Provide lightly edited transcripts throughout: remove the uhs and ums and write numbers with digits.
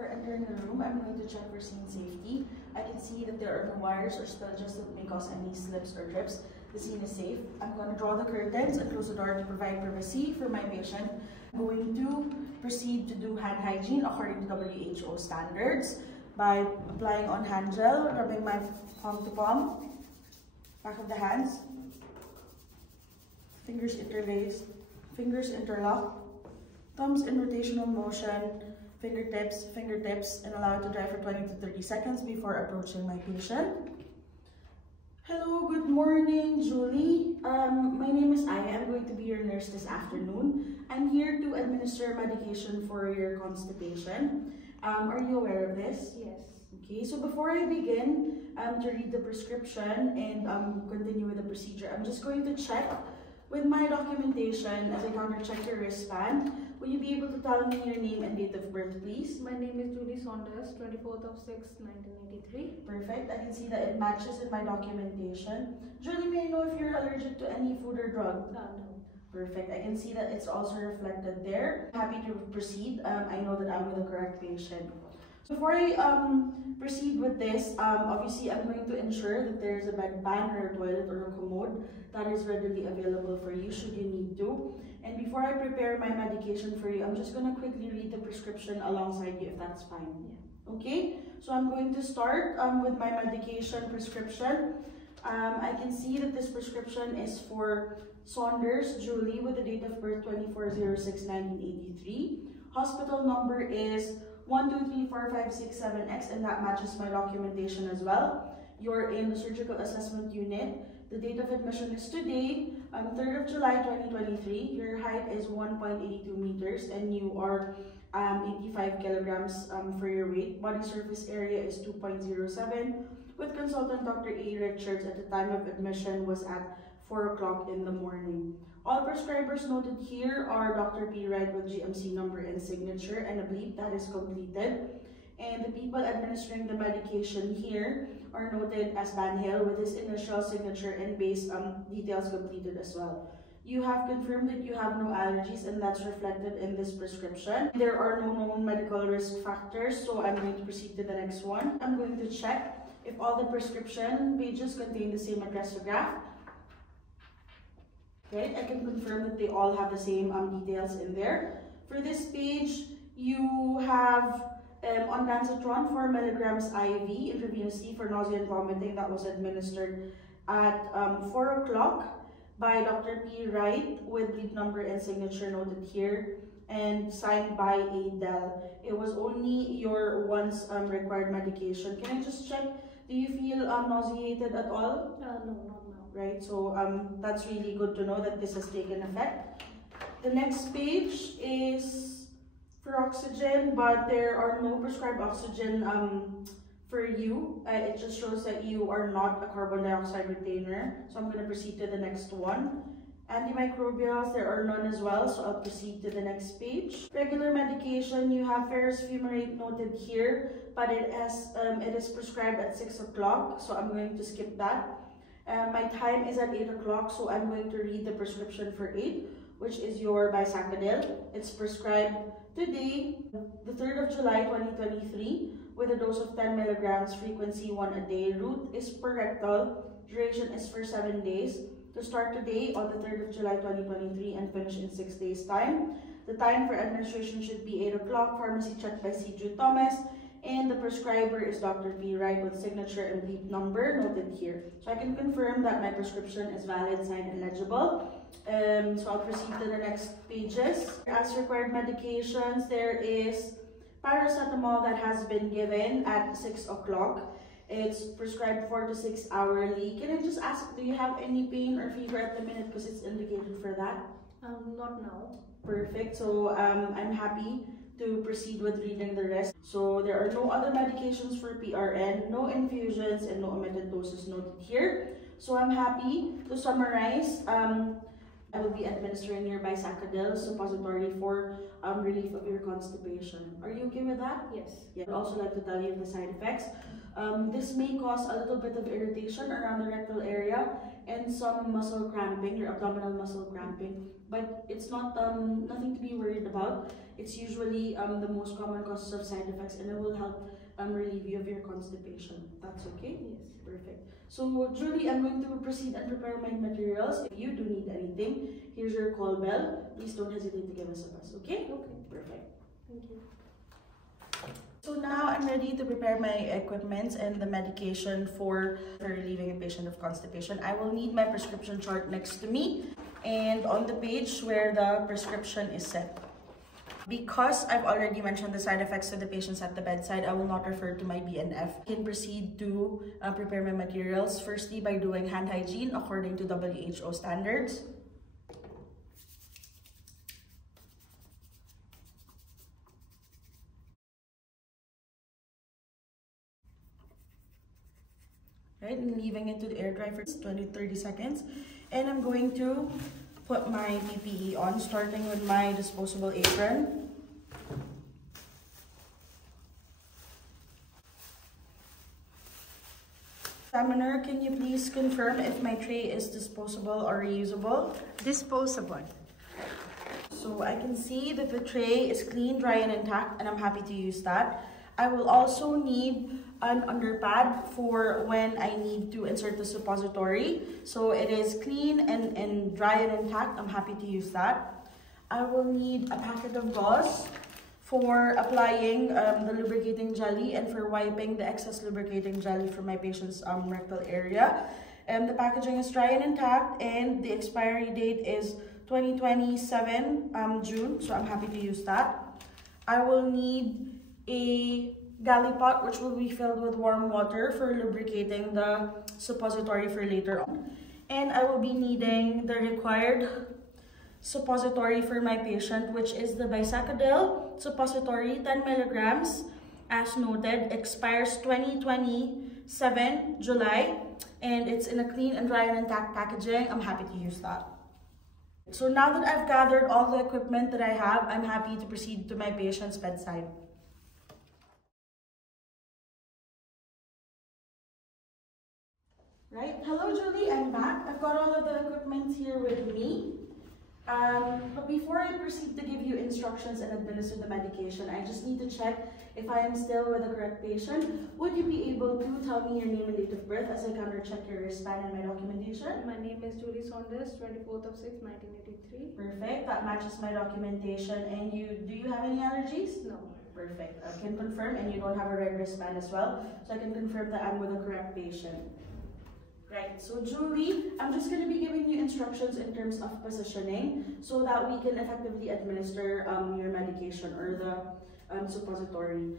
Before entering the room, I'm going to check for scene safety. I can see that there are no wires or spillages that may cause any slips or drips. The scene is safe. I'm going to draw the curtains and close the door to provide privacy for my patient. I'm going to proceed to do hand hygiene according to WHO standards by applying on hand gel, rubbing my palm to palm, back of the hands, fingers interlaced, fingers interlock, thumbs in rotational motion, fingertips, and allow it to dry for 20 to 30 seconds before approaching my patient. Hello, good morning, Julie. My name is Aya. I'm going to be your nurse this afternoon. I'm here to administer medication for your constipation. Are you aware of this? Yes. Okay, so before I begin to read the prescription and continue with the procedure, I'm just going to check with my documentation as I counter-check your wristband. Will you be able to tell me your name and date of birth, please? My name is Julie Saunders, 24th of 6th, 1983. Perfect. I can see that it matches in my documentation. Julie, may I know if you're allergic to any food or drug? No. Perfect. I can see that it's also reflected there. Happy to proceed. I know that I'm with the correct patient. Before I proceed with this, obviously I'm going to ensure that there's a bedpan or a toilet or a commode that is readily available for you should you need to. And before I prepare my medication for you, I'm just going to quickly read the prescription alongside you if that's fine. Yeah. Okay, so I'm going to start with my medication prescription. I can see that this prescription is for Saunders Julie with the date of birth 24/06/1983. Hospital number is 1234567X, and that matches my documentation as well. You're in the surgical assessment unit. The date of admission is today, 3rd of July 2023. Your height is 1.82 meters and you are 85 kilograms for your weight. Body surface area is 2.07 with consultant Dr. A. Richards at the time of admission was at 4 o'clock in the morning. All prescribers noted here are Dr. P. Wright with GMC number and signature and a bleep that is completed. And the people administering the medication here are noted as Van Hill with his initial signature and base details completed as well. You have confirmed that you have no allergies and that's reflected in this prescription. There are no known medical risk factors, so I'm going to proceed to the next one. I'm going to check if all the prescription pages contain the same addressograph. Right, I can confirm that they all have the same details in there. For this page, you have ondansetron 4 milligrams IV intravenously for nausea and vomiting that was administered at 4 o'clock by Dr. P. Wright with bleep number and signature noted here and signed by a Dell. It was only your once required medication. Can I just check, do you feel nauseated at all? No, not now. Right, so that's really good to know that this has taken effect. The next page is for oxygen, but there are no prescribed oxygen for you. It just shows that you are not a carbon dioxide retainer. So I'm going to proceed to the next one. Antimicrobials, there are none as well, so I'll proceed to the next page. Regular medication, you have ferrous fumarate noted here, but it is prescribed at 6 o'clock, so I'm going to skip that. My time is at 8 o'clock, so I'm going to read the prescription for 8, which is your Bisacodil. It's prescribed today, the 3rd of July 2023, with a dose of 10 milligrams, frequency 1 a day. Route is per rectal, duration is for 7 days. To start today on the 3rd of July 2023 and finish in 6 days' time. The time for administration should be 8 o'clock, pharmacy checked by C.J. Thomas. And the prescriber is Dr. P. Wright with signature and bleep number noted here. So I can confirm that my prescription is valid, signed, and legible. So I'll proceed to the next pages. As required medications, there is paracetamol that has been given at 6 o'clock. It's prescribed 4 to 6 hourly. Can I just ask, do you have any pain or fever at the minute because it's indicated for that? Not now. Perfect. So I'm happy to proceed with reading the rest. So there are no other medications for PRN, no infusions, and no omitted doses noted here. So I'm happy to summarize. I will be administering your Bisacodil suppository for relief of your constipation. Are you okay with that? Yes. Yeah. I'd also like to tell you of the side effects. This may cause a little bit of irritation around the rectal area and some muscle cramping, your abdominal muscle cramping. But it's not nothing to be worried about. It's usually the most common causes of side effects, and it will help relieve you of your constipation. That's okay? Yes. Perfect. So Julie, I'm going to proceed and prepare my materials. If you do need anything, here's your call bell. Please don't hesitate to give us a buzz, okay? Okay. Perfect. Thank you. So now I'm ready to prepare my equipment and the medication for relieving a patient of constipation. I will need my prescription chart next to me and on the page where the prescription is set. Because I've already mentioned the side effects to the patients at the bedside, I will not refer to my BNF. I can proceed to prepare my materials, firstly by doing hand hygiene according to WHO standards. Right, and leaving it to the air dry for 20-30 seconds. And I'm going to put my PPE on, starting with my disposable apron. Examiner, can you please confirm if my tray is disposable or reusable? Disposable. So I can see that the tray is clean, dry, and intact, and I'm happy to use that. I will also need an underpad for when I need to insert the suppository. So it is clean and dry and intact. I'm happy to use that. I will need a packet of gauze for applying the lubricating jelly and for wiping the excess lubricating jelly from my patient's rectal area. The packaging is dry and intact, and the expiry date is 2027 June, so I'm happy to use that. I will need a galley pot which will be filled with warm water for lubricating the suppository for later on. And I will be needing the required suppository for my patient, which is the Bisacodil suppository, 10 milligrams, as noted, expires 2027 July, and it's in a clean and dry and intact packaging. I'm happy to use that. So now that I've gathered all the equipment that I have, I'm happy to proceed to my patient's bedside. Right, hello Julie, I'm back. I've got all of the equipment here with me. But before I proceed to give you instructions and administer the medication, I just need to check if I am still with the correct patient. Would you be able to tell me your name and date of birth as I counter check your wristband and my documentation? My name is Julie Saunders, 24th of 6th, 1983. Perfect, that matches my documentation. And do you have any allergies? No. Perfect, I can confirm, and you don't have a red wristband as well, so I can confirm that I'm with the correct patient. Right, so Julie, I'm just going to be giving you instructions in terms of positioning so that we can effectively administer your medication or the suppository.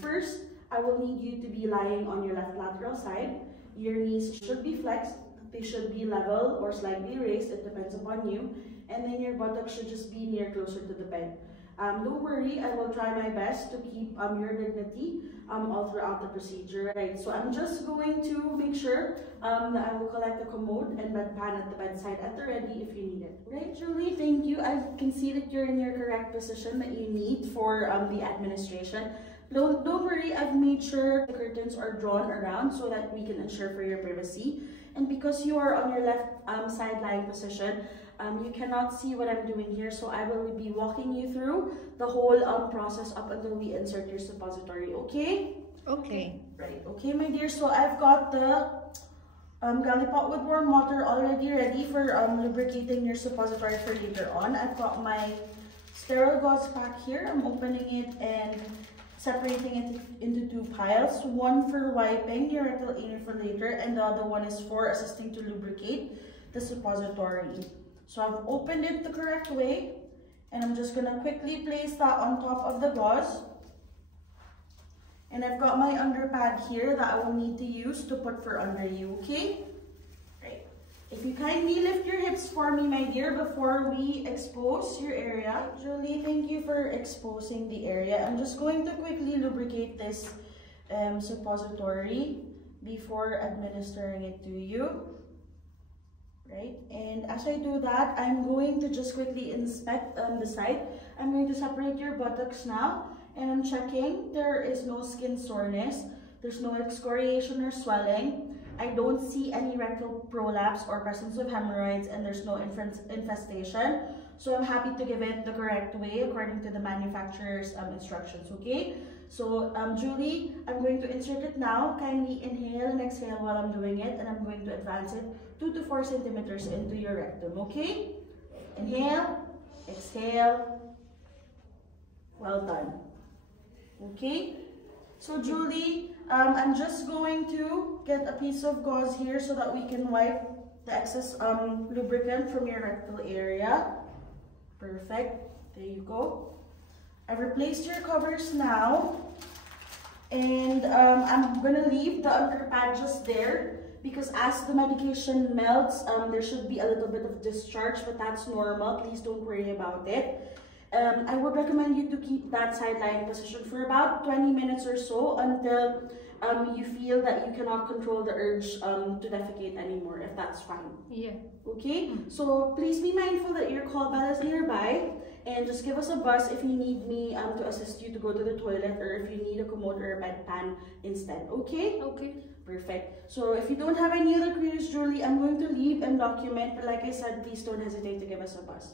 First, I will need you to be lying on your left lateral side. Your knees should be flexed, they should be level or slightly raised, it depends upon you. And then your buttocks should just be near closer to the bed. Don't worry, I will try my best to keep your dignity all throughout the procedure. Right, so I'm just going to make sure that I will collect the commode and bedpan at the bedside at the ready if you need it. Right, Julie, thank you. I can see that you're in your correct position that you need for the administration. Don't worry, I've made sure the curtains are drawn around so that we can ensure for your privacy. And because you are on your left side lying position, you cannot see what I'm doing here, so I will be walking you through the whole process up until we insert your suppository, okay? Okay. Right, okay my dear, so I've got the galley pot with warm water already ready for lubricating your suppository for later on. I've got my sterile gauze pack here. I'm opening it and separating it into two piles. One for wiping your rectal anus for later, and the other one is for assisting to lubricate the suppository. So I've opened it the correct way, and I'm just gonna quickly place that on top of the gauze. And I've got my underpad here that I will need to use to put for under you, okay? Right. If you kindly lift your hips for me, my dear, before we expose your area. Julie, thank you for exposing the area. I'm just going to quickly lubricate this suppository before administering it to you. Right, and as I do that, I'm going to just quickly inspect the site. I'm going to separate your buttocks now, and I'm checking there is no skin soreness, there's no excoriation or swelling. I don't see any rectal prolapse or presence of hemorrhoids, and there's no infestation. So I'm happy to give it the correct way according to the manufacturer's instructions, okay? So Julie, I'm going to insert it now. Kindly inhale and exhale while I'm doing it, and I'm going to advance it 2 to 4 centimeters into your rectum, okay? Inhale, exhale. Well done. Okay? So Julie, I'm just going to get a piece of gauze here so that we can wipe the excess lubricant from your rectal area. Perfect. There you go. I've replaced your covers now, and I'm gonna leave the anchor pad just there because as the medication melts, there should be a little bit of discharge, but that's normal. Please don't worry about it. I would recommend you to keep that side lying position for about 20 minutes or so until you feel that you cannot control the urge to defecate anymore, if that's fine. Yeah. Okay? So please be mindful that your call bell is nearby, and just give us a buzz if you need me to assist you to go to the toilet, or if you need a commode or a bedpan instead. Okay? Okay. Perfect. So if you don't have any other queries, Julie, I'm going to leave and document, but like I said, please don't hesitate to give us a buzz.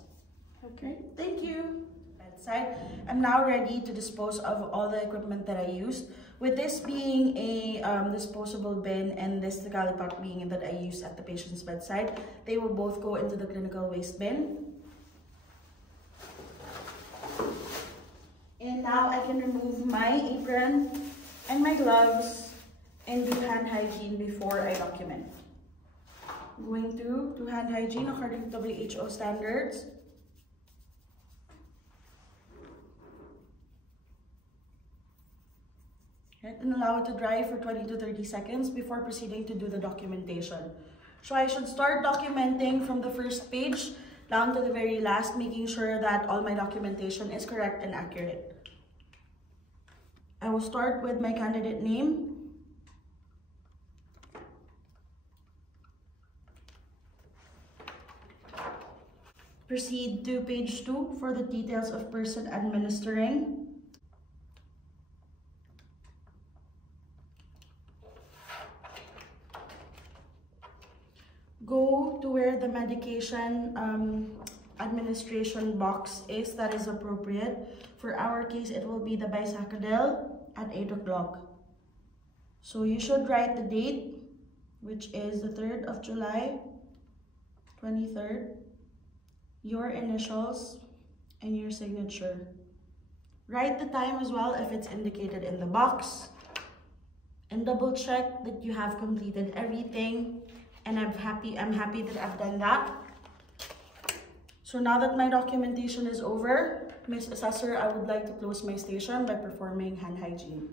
Okay, thank you. Bedside. I'm now ready to dispose of all the equipment that I used. With this being a disposable bin and this Gallipot being that I used at the patient's bedside, they will both go into the clinical waste bin. And now I can remove my apron and my gloves and do hand hygiene before I document. Going to do hand hygiene according to WHO standards. And allow it to dry for 20 to 30 seconds before proceeding to do the documentation. So I should start documenting from the first page down to the very last, making sure that all my documentation is correct and accurate. I will start with my candidate name. Proceed to page 2 for the details of person administering. Go to where the medication administration box is that is appropriate. For our case, it will be the Bisacodil at 8 o'clock. So you should write the date, which is the 3rd of July, 23rd, your initials, and your signature. Write the time as well if it's indicated in the box, and double check that you have completed everything. And I'm happy that I've done that. So now that my documentation is over, Ms. Assessor, I would like to close my station by performing hand hygiene.